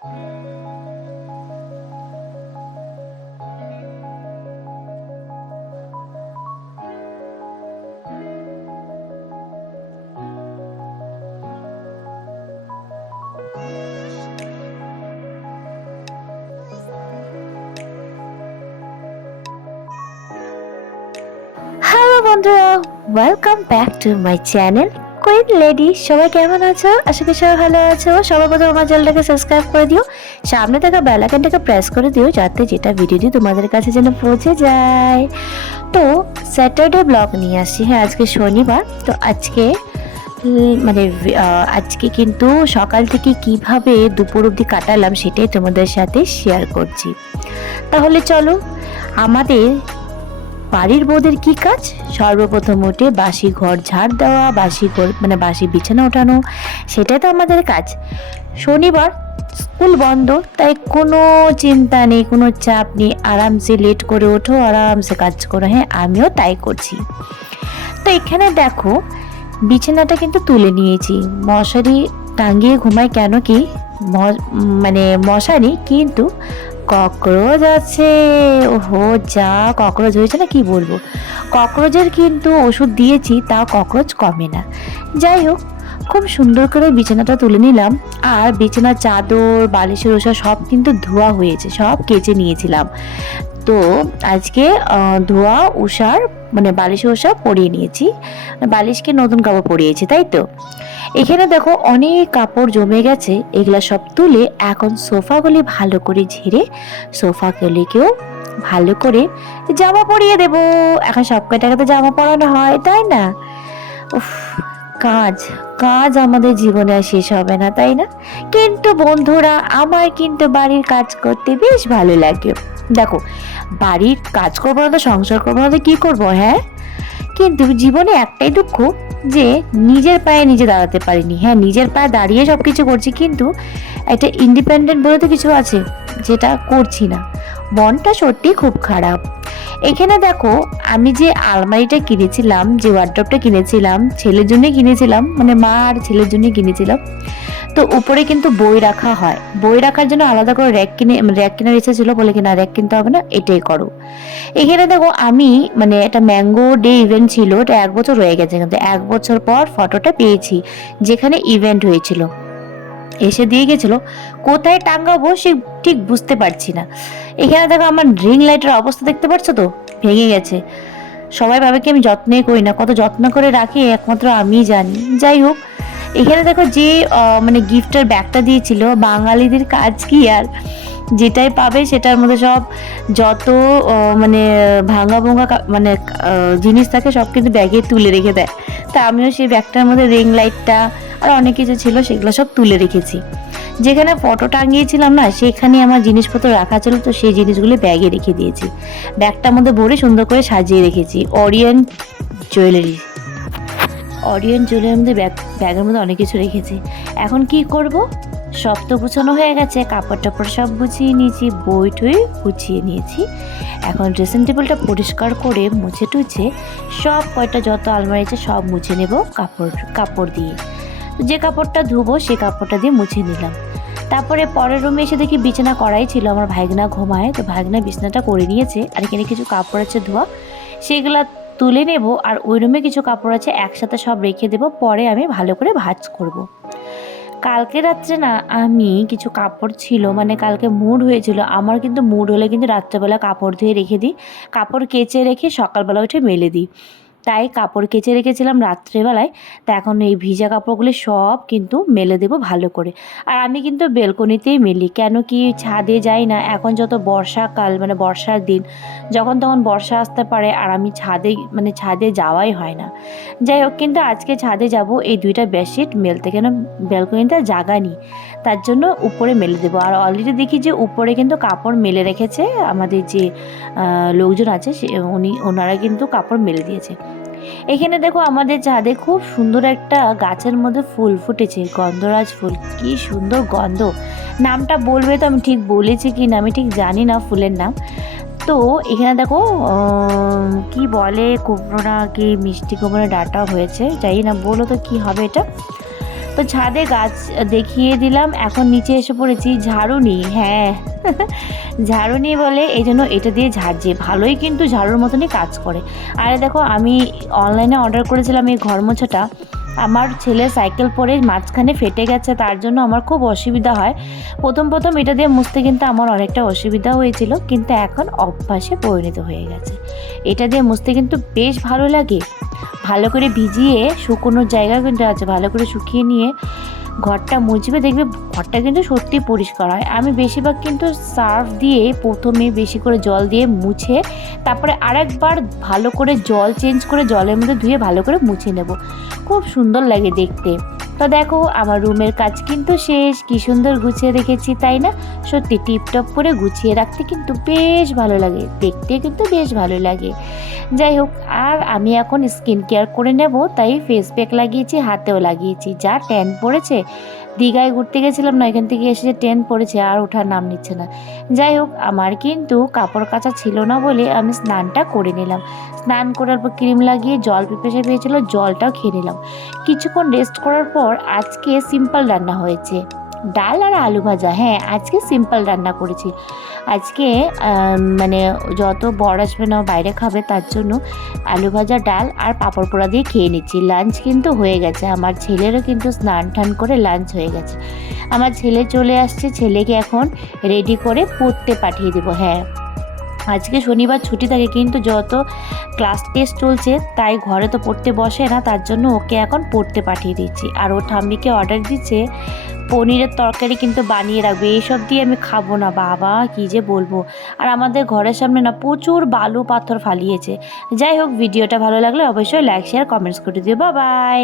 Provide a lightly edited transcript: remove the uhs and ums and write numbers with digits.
Hello বন্ধুরা, welcome back to my channel queen lady. সবাই কেমন আছো? আশা করি সবাই ভালো আছো। সবার প্রথমে আমার চ্যানেলটাকে সাবস্ক্রাইব করে দিও, সামনে থাকা বেল আইকনটাকে প্রেস করে দিও, যাতে যেটা ভিডিওটি তোমাদের কাছে যেন পৌঁছে যায়। তো স্যাটারডে ব্লগ নিয়ে আসছি। হ্যাঁ, আজকে শনিবার। তো আজকে আজকে কিন্তু সকাল থেকে কিভাবে দুপুর অবধি কাটালাম সেটাই তোমাদের সাথে শেয়ার করছি। তাহলে চলো, আমাদের বাড়ির বউদের কি কাজ? সর্বপ্রথম উঠে বাসি ঘর ঝাড় দেওয়া, বাসি বিছানা ওঠানো, সেটাই তো আমাদের কাজ। শনিবার, স্কুল বন্ধ, তাই কোনো চিন্তা নেই, কোনো চাপ নেই, আরামসে লেট করে ওঠো, আরামসে কাজ করো। হ্যাঁ, আমিও তাই করছি। তো এখানে দেখো, বিছানাটা কিন্তু তুলে নিয়েছি, মশারি টাঙিয়ে ঘুমাই। কেন কি মশারি কিন্তু ককরোচ আছে। ওহো, যা ককরোচ হয়েছে না, কি বলবো। ককরোচের কিন্তু ওষুধ দিয়েছি, তাও ককরোচ কমে না। যাই হোক, খুব সুন্দর করে বিছানাটা তুলে নিলাম। আর বিছানার চাদর, বালিশের ওষা সব কিন্তু ধোয়া হয়েছে, সব কেচে নিয়েছিলাম। তো আজকে ধোয়া উষার বালিশের ওষা পরিয়ে নিয়েছি, বালিশকে নতুন কাপড় পরিয়েছি, তাই তো। এখানে দেখো অনেক কাপড় জমে গেছে, এগুলা সব তুলে এখন সোফাগুলি ভালো করে ঝেড়ে সোফাগুলিকেও ভালো করে জামা পরিয়ে দেব। এখন সব কয়টাকে তো জামা পরানো হয়, তাই না? উফ, কাজ কাজ আমাদের জীবনে আর শেষ হবে না, তাই না? কিন্তু বন্ধুরা, আমার কিন্তু বাড়ির কাজ করতে বেশ ভালো লাগে। দেখো, বাড়ির কাজ করবো না তো সংসার করবো না তো কি করবো? হ্যাঁ, কিন্তু জীবনে একটাই দুঃখ, যে নিজের পায়ে নিজে দাঁড়াতে পারিনি। হ্যাঁ, নিজের পায়ে দাঁড়িয়ে সবকিছু করছি, কিন্তু একটা ইন্ডিপেন্ডেন্ট বলে তো কিছু আছে, যেটা করছি না। মনটা সত্যি খুব খারাপ। এখানে দেখো, আমি যে আলমারিটা কিনেছিলাম, যে ওয়ার্ড্রপটা কিনেছিলাম, ছেলের জন্য কিনেছিলাম, মা আর ছেলের জন্য কিনেছিলাম। তো উপরে কিন্তু বই রাখা হয়, বই রাখার জন্য আলাদা করে র্যাক কেনার ইচ্ছা ছিল, বলে কিনা র্যাক কিনতে হবে না, এটাই করো। এখানে দেখো, আমি একটা ম্যাঙ্গো ডে ইভেন্ট ছিল, এটা 1 বছর হয়ে গেছে, কিন্তু 1 বছর পর ফটোটা পেয়েছি, যেখানে ইভেন্ট হয়েছিল। এসে দিয়ে গেছিল, কোথায় টাঙ্গাবো সে ঠিক বুঝতে পারছি না। এখানে দেখো, আমার রিং লাইটের অবস্থা দেখতে পাচ্ছ তো, ভেঙে গেছে। সবাই ভাবে কি আমি যত্নই করি না, কত যত্ন করে রাখি একমাত্র আমিই জানি। যাই হোক, এখানে দেখো, যে গিফটের ব্যাগটা দিয়েছিল, বাঙালিদের কাজ কি আর, যেটাই পাবে সেটার মধ্যে সব যত ভাঙা ভোঙা জিনিস থাকে সব কিন্তু ব্যাগে তুলে রেখে দেয়। তা আমিও সেই ব্যাগটার মধ্যে রিং লাইটটা আর অনেক কিছু ছিল, সেগুলো সব তুলে রেখেছি। যেখানে ফটো টাঙিয়েছিলাম না, সেখানে আমার জিনিসপত্র রাখা ছিল, তো সেই জিনিসগুলি ব্যাগে রেখে দিয়েছি। ব্যাগটার মধ্যে ভরে সুন্দর করে সাজিয়ে রেখেছি। অরিয়েন্ট জুয়েলারির মধ্যে ব্যাগের মধ্যে অনেক কিছু রেখেছি। এখন কি করব? সব তো গুছানো হয়ে গেছে, কাপড় টাপড় সব গুছিয়ে নিয়েছি, বই টই গুছিয়ে নিয়েছি। এখন ড্রেসিং টেবিলটা পরিষ্কার করে মুছে টুছে সব কয়টা যত আলমারি আছে সব মুছে নেব কাপড় দিয়ে। যে কাপড়টা ধুবো সেই কাপড়টা দিয়ে মুছে নিলাম। তারপরে পরের রুমে এসে দেখি বিছানা করাই ছিল, আমার ভাইগনা ঘুমায়, তো ভাইগনা বিছানাটা করে নিয়েছে। আর এখানে কিছু কাপড় আছে ধোয়া, সেগুলা তুলে নেব। আর ওই রুমে কিছু কাপড় আছে, একসাথে সব রেখে দেব, পরে আমি ভালো করে ভাঁজ করব। কালকে রাত্রে না, আমি কিছু কাপড় ছিল, কালকে মুড হয়েছিল আমার, কিন্তু মুড হলে কিন্তু রাত্রেবেলা কাপড় ধুয়ে রেখে দিই, কাপড় কেচে রেখে সকালবেলা উঠে মেলে দিই। তাই কাপড় কেচে রেখেছিলাম রাত্রেবেলায়। তা এখন এই ভিজা কাপড়গুলি সব কিন্তু মেলে দেবো ভালো করে। আর আমি কিন্তু বেলকনিতেই মেলি, কেন কি ছাদে যাই না। এখন যত বর্ষাকাল, বর্ষার দিন, যখন তখন বর্ষা আসতে পারে, আর আমি ছাদে যাওয়াই হয় না। যাই হোক, কিন্তু আজকে ছাদে যাব এই 2টা বেডশিট মেলতে, কেন বেলকনিতে জায়গা নেই, তার জন্য উপরে মেলে দেবো। আর অলরেডি দেখি যে উপরে কিন্তু কাপড় মেলে রেখেছে, আমাদের যে লোকজন আছে ওনারা কিন্তু কাপড় মেলে দিয়েছে। এখানে দেখো, আমাদের ছাদে খুব সুন্দর একটা গাছের মধ্যে ফুল ফুটেছে, গন্ধরাজ ফুল। কি সুন্দর গন্ধ! নামটা বলবে তো, আমি ঠিক বলেছি কি না আমি ঠিক জানি না ফুলের নাম। তো এখানে দেখো, কি বলে, কুমড়ো না কি মিষ্টি কুমড়ো ডাঁটা হয়েছে, জানি না, বলো তো কি হবে এটা। তো ছাদে গাছ দেখিয়ে দিলাম, এখন নিচে এসে পড়েছি। ঝাড়ু নিই, হ্যাঁ ঝাড়ু নিই বলে এই জন্য এটা দিয়ে ঝাড়ছি, ভালোই কিন্তু ঝাড়ুর মতনই কাজ করে। আরে দেখো, আমি অনলাইনে অর্ডার করেছিলাম এই ঘর মোছাটা, আমার ছেলে সাইকেল পরে মাঝখানে ফেটে গেছে, তার জন্য আমার খুব অসুবিধা হয়। প্রথম প্রথম এটা দিয়ে মুছতে কিন্তু আমার অনেকটা অসুবিধা হয়েছিল, কিন্তু এখন অভ্যাসে পরিণত হয়ে গেছে। এটা দিয়ে মুছতে কিন্তু বেশ ভালো লাগে। ভালো করে ভিজিয়ে শুকোনোর জায়গা কিন্তু আছে, ভালো করে শুকিয়ে নিয়ে ঘরটা মুছবে, দেখবে ঘরটা কিন্তু সত্যি পরিষ্কার হয়। আমি বেশিরভাগ কিন্তু সার্ফ দিয়ে প্রথমে বেশি করে জল দিয়ে মুছে তারপরে আরেকবার ভালো করে জল চেঞ্জ করে জলের মধ্যে ধুয়ে ভালো করে মুছে নেব, খুব সুন্দর লাগে দেখতে। তো দেখো আমার রুমের কাজ কিন্তু শেষ, কি সুন্দর গুছিয়ে রেখেছি তাই না? সত্যি টিপটপ করে গুছিয়ে রাখতে কিন্তু বেশ ভালো লাগে, দেখতে কিন্তু বেশ ভালো লাগে। যাই হোক, আর আমি এখন স্কিন কেয়ার করে নেব, তাই ফেস প্যাক লাগিয়েছি, হাতেও লাগিয়েছি। যা ট্যান পড়েছে, দীঘায় ঘুরতে গেছিলাম না, এখান থেকে এসে যে ট্যান পড়েছে আর ওঠার নাম নিচ্ছে না। যাই হোক, আমার কিন্তু কাপড় কাচা ছিল না বলে আমি স্নানটা করে নিলাম। স্নান করার পর ক্রিম লাগিয়ে জল পিপাসা পেয়েছিল, জলটাও খেয়ে নিলাম। কিছুক্ষণ রেস্ট করার পর আজকে সিম্পল রান্না হয়েছে, ডাল আর আলু ভাজা। হ্যাঁ, আজকে সিম্পল রান্না করেছি। আজকে মানে যত বর আসবে না বাইরে খাবে, তার জন্য আলু ভাজা, ডাল আর পাঁপড় পোড়া দিয়ে খেয়ে নিচ্ছি। লাঞ্চ কিন্তু হয়ে গেছে, আমার ছেলেরও কিন্তু স্নান টান করে লাঞ্চ হয়ে গেছে। আমার ছেলে চলে আসছে, ছেলেকে এখন রেডি করে পড়তে পাঠিয়ে দেবো। হ্যাঁ, আজকে শনিবার ছুটি থাকে, কিন্তু যত ক্লাস টেস্ট চলছে তাই ঘরে তো পড়তে বসে না, তার জন্য ওকে এখন পড়তে পাঠিয়ে দিচ্ছি। আর ও ঠাম্মিকে অর্ডার দিচ্ছে পনিরের তরকারি কিন্তু বানিয়ে রাখবে, এইসব দিয়ে আমি খাবো না বাবা, কী যে বলবো। আর আমাদের ঘরের সামনে না প্রচুর বালু পাথর ফালিয়েছে। যাই হোক, ভিডিওটা ভালো লাগলে অবশ্যই লাইক শেয়ার কমেন্টস করে দিও। Bye bye.